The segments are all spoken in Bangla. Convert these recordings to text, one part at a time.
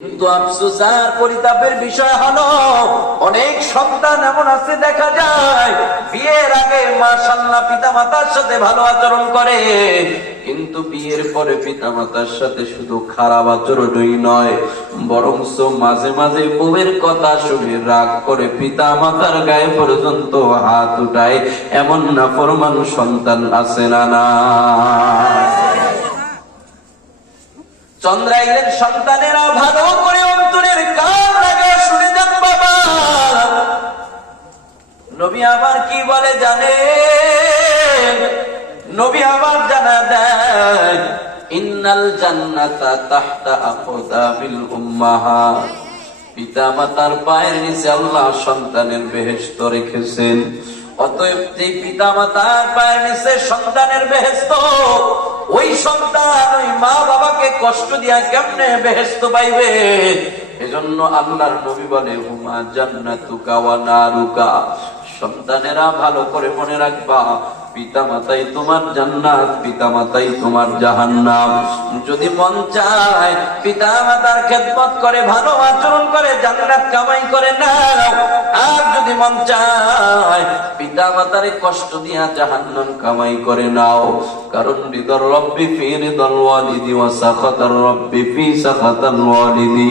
কিন্তু আফসোস আর পরিতাপের বিষয় হলো অনেক সন্তান এমন আছে দেখা যায় বিয়ের আগে মাশাআল্লাহ পিতামাতার সাথে ভালো আচরণ করে, কিন্তু বিয়ের পরে পিতামাতার সাথে শুধু খারাপ আচরণই নয়, বরঞ্চ মাঝে মাঝে বউয়ের কথা শুনে রাগ করে পিতামাতার গায়ে পর্যন্ত হাত উঠায়। এমন নাফরমান সন্তান আছে না? না, চন্দ্রাইলের সন্তানেরা ভালো করে অন্তরের কান লাগে শুনে যান বাবা। নবী আবার কি বলে জানেন? নবী আবার জানা দেন, ইন্নাল জান্নাতা তাহতা আকদামিল উম্মাহাত। পিতা মাতার পায়ের নিচে আল্লাহ সন্তানের বেহেশত রেখেছেন। অতএব এই পিতা মাতার পায়ের নিচে সন্তানের বেহেশত, ওই সন্তান ওই মা বাবাকে কষ্ট দিয়া কেমনে বেহেশত পাইবে? এজন্য আল্লাহর নবী বলে, হুমা জান্নাতুকা ওয়া নারুকা। সন্তানেরা ভালো করে মনে রাখবা, পিতা মাতাই তোমার জান্নাত, পিতা মাতাই তোমার জাহান্নাম। যদি মন চায় পিতা মাতার খেদমত করে ভালো আচরণ করে জান্নাত কামাই করে নাও, আর যদি মন চায় পিতা মাতারে কষ্ট দিয়া জাহান্নাম কামাই করে নাও। কারণ রিদর রব্বি ফি রিদল ওয়ালিদি ওয়া সাখাতার রব্বি ফি সাখাতাল ওয়ালিদি।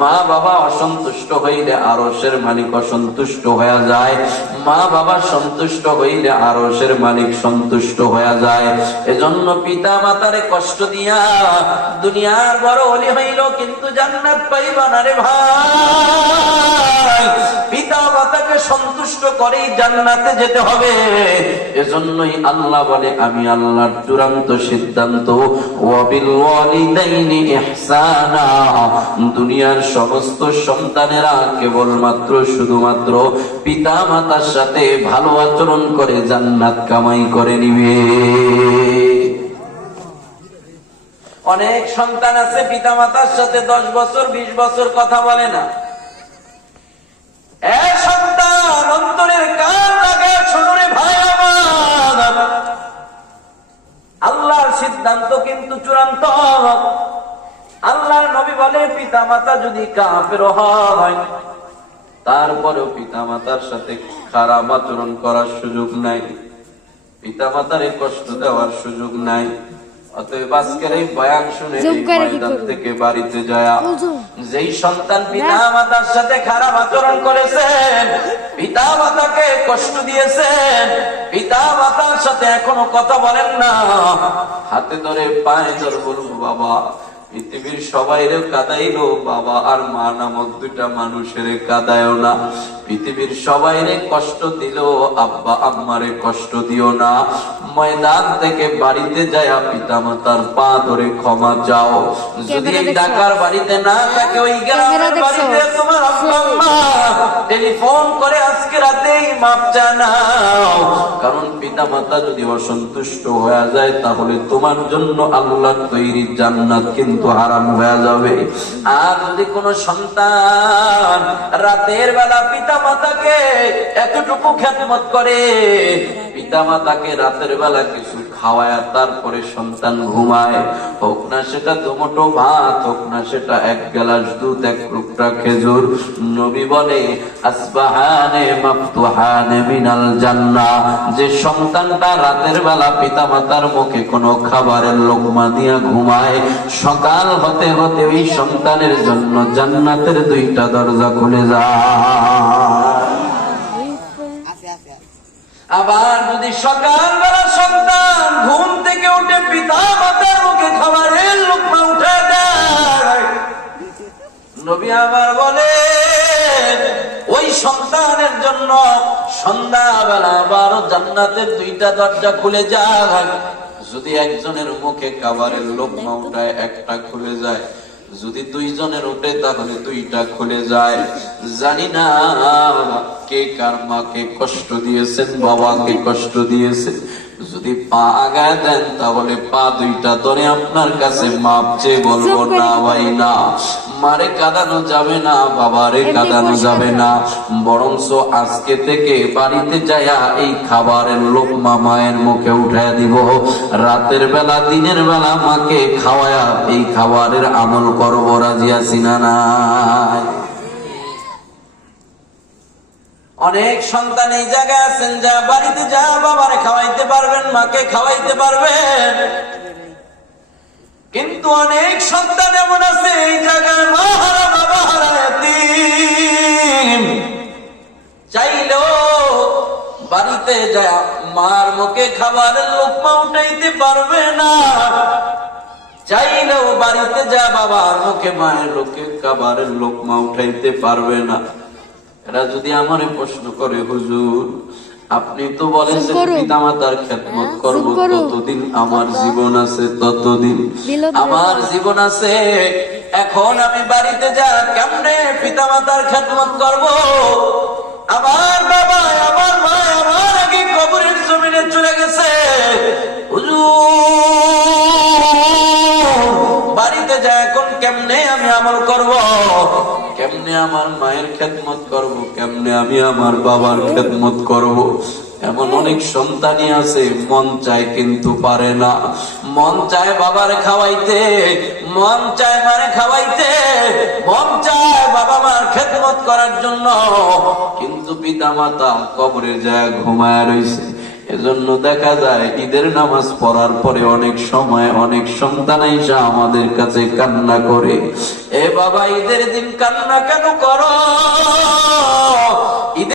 মা বাবা অসন্তুষ্ট হইলে আরশের মালিক অসন্তুষ্ট হয়ে যায়, মা বাবা সন্তুষ্ট হইলে আরশের মালিক সন্তুষ্ট হয়ে যায়। এজন্য পিতা মাতারে কষ্ট দিয়া দুনিয়ার বড় ওলি হইল কিন্তু জান্নাত পাইবা না রে ভাই। পিতা মাতাকে সন্তুষ্ট করেই জান্নাতে যেতে হবে। এজন্যই আল্লাহ বলে, আমি আল্লাহর চূড়ান্ত সিদ্ধান্ত, ওয়াবিল ওয়ালিদাইনি ইহসানা। দুনিয়ার সমস্ত সন্তানেরা কেবলমাত্র শুধুমাত্র পিতা মাতার সাথে ভালো আচরণ করে জান্নাত কামাই করে নিবে। অনেক সন্তান আছে পিতা মাতার সাথে 10 বছর 20 বছর কথা বলে না। এ সন্তান অন্তরের কান লাগে শুনুরে ভাই আমার, আল্লাহর সিদ্ধান্ত কিন্তু চূড়ান্ত। আল্লাহর নবী বলে, পিতা মাতা যদি কাফের হয় তারপরেও পিতা মাতার সাথে খারাপ আচরণ করার সুযোগ নাই, পিতা মাতারে কষ্ট দেওয়ার সুযোগ নাই। অতএব আজকের এই বয়ান শুনে ময়দান থেকে বাড়িতে যায় যেই সন্তান পিতা মাতার সাথে খারাপ আচরণ করেছেন, পিতা মাতাকে কষ্ট দিয়েছেন, পিতা মাতার সাথে এখনো কথা বলেন না, হাতে ধরে পায়ে ধরে বলবো, বাবা পৃথিবীর সবাইরে কাদাইলো, বাবা আর মা নামক দুটা মানুষের কাদায়ও না। পৃথিবীর সবাইরে কষ্ট দিল, আব্বা আম্মারে কষ্ট দিও না। ময়দান থেকে বাড়িতে যায় পিতা মাতার পা ধরে ক্ষমা চাও। যদি এই ঢাকার বাড়িতে না থাকে, ওই গ্রামের বাড়িতে তোমার আব্বা আম্মা টেলিফোন করে আজকে রাতেই মাপ জানাও। কারণ পিতা মাতা যদি অসন্তুষ্ট হয়ে যায় তাহলে তোমার জন্য আল্লাহর তৈরি জান্নাত কিন্তু হারাম হয়ে যাবে। আর যদি কোন সন্তান রাতের বেলা পিতা মাতাকে এতটুকু খেদমত করে, পিতা মাতাকে রাতের বেলা কিছু খাওয়ায় তারপরে সন্তান ঘুমায়, হোক না সেটা দুমুঠো ভাত, হোক না সেটা 1 গ্লাস দুধ, 1 টুকরা খেজুর, নবী বলে, আসবাহানে মাফতুহানে মিনাল জান্নাহ। যে সন্তানটা রাতের বেলা পিতা মাতার মুখে কোনো খাবারের লোকমা দিয়া ঘুমায়, সকাল হতে হতে ওই সন্তানের জন্য জান্নাতের 2টা দরজা খুলে যায়। আবার যদি সকালবেলা সন্তান ঘুম থেকে উঠে পিতা মাতার মুখে খাবারের লোকমা উঠে দেয়, নবী আবার বলে, ওই সন্তানের জন্য সন্ধ্যাবেলা আবার জান্নাতের 2টা দরজা খুলে যায়। যদি একজনের মুখে খাবারের লোকমা উঠায় 1টা খুলে যায়, যদি 2 জনের উঠে তাহলে 2টা খুলে যায়। জানি না কে কার মাকে কষ্ট দিয়েছেন, বাবাকে কষ্ট দিয়েছেন, যদি পা আগায় দেন তাহলে পা দুইটা ধরে আপনার কাছে মাপ চেয়ে বলবো, না ভাই না, মারে কাঁদানো যাবে না, বাবারে কাঁদানো যাবে না, বরঞ্চ আজকে থেকে বাড়িতে যায়া এই খাবারের লোকমা মায়ের মুখে উঠায় দিব, রাতের বেলা দিনের বেলা মাকে খাওয়ায়া এই খাবারের আমল করবো। রাজি আছি না নাই? অনেক সন্তান এই জায়গায় আছেন, যা বাড়িতে যা বাবারে খাওয়াইতে পারবেন, মাকে খাওয়াইতে পারবেন, কিন্তু অনেক সন্তান এমন আছে এই জায়গায় মা হারা বাবা হারা এতিম, চাইলেও বাড়িতে যা মার মুখে খাবারের লোকমা উঠাইতে পারবে না, চাইলেও বাড়িতে যা বাবার মুখে মায়ের লোকে খাবারের লোকমা উঠাইতে পারবে না। এরা যদি আমারে প্রশ্ন করে, হুজুর আপনি তো বলেছেন পিতা মাতার খেদমত করবো, ততদিন আমার জীবন আছে, ততদিন আমার জীবন আছে, এখন আমি বাড়িতে যা কেমনে পিতা মাতার খেদমত করবো? আমার বাবা আমার মা আমার আগে কবরের জমিনে চলে গেছে, বাড়িতে যা এখন কেমনে আমি আমল করব? কেমনে আমার মায়ের খেদমত করব? কেমনে আমি আমার বাবার খেদমত করব? এমন অনেক সন্তানই আছে, মন চায় কিন্তু পারে না, মন চায় বাবার খাওয়াইতে, মন চায় মারে খাওয়াইতে, মন চায় বাবা মার খেদমত করার জন্য, কিন্তু পিতা মাতা কবরে যায় ঘুমায় রইছে। এজন্য দেখা যায় ঈদের নামাজ পড়ার পরে অনেক সময় অনেক সন্তান এসে আমাদের কাছে কান্না করে, এ বাবা ঈদের দিন কান্না কেন করো?